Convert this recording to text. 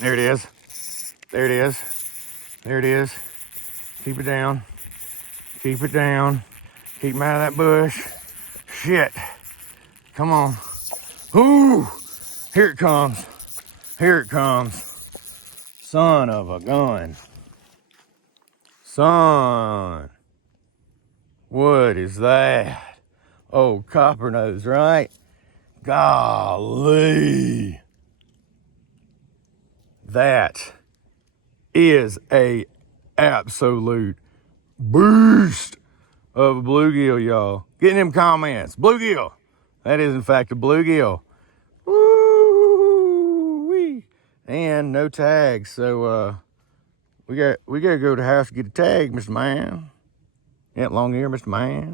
There it is. There it is. There it is. Keep it down. Keep it down. Keep him out of that bush. Shit. Come on. Ooh. Here it comes. Here it comes. Son of a gun. Son. What is that? Oh, copper nose, right? Golly. That is a absolute beast of a bluegill, y'all. Getting them comments. Bluegill. That is, in fact, a bluegill. Woo-wee. And no tag. So, we gotta go to the house to get a tag, Mr. Man. Yeah, long ear, Mr. Man.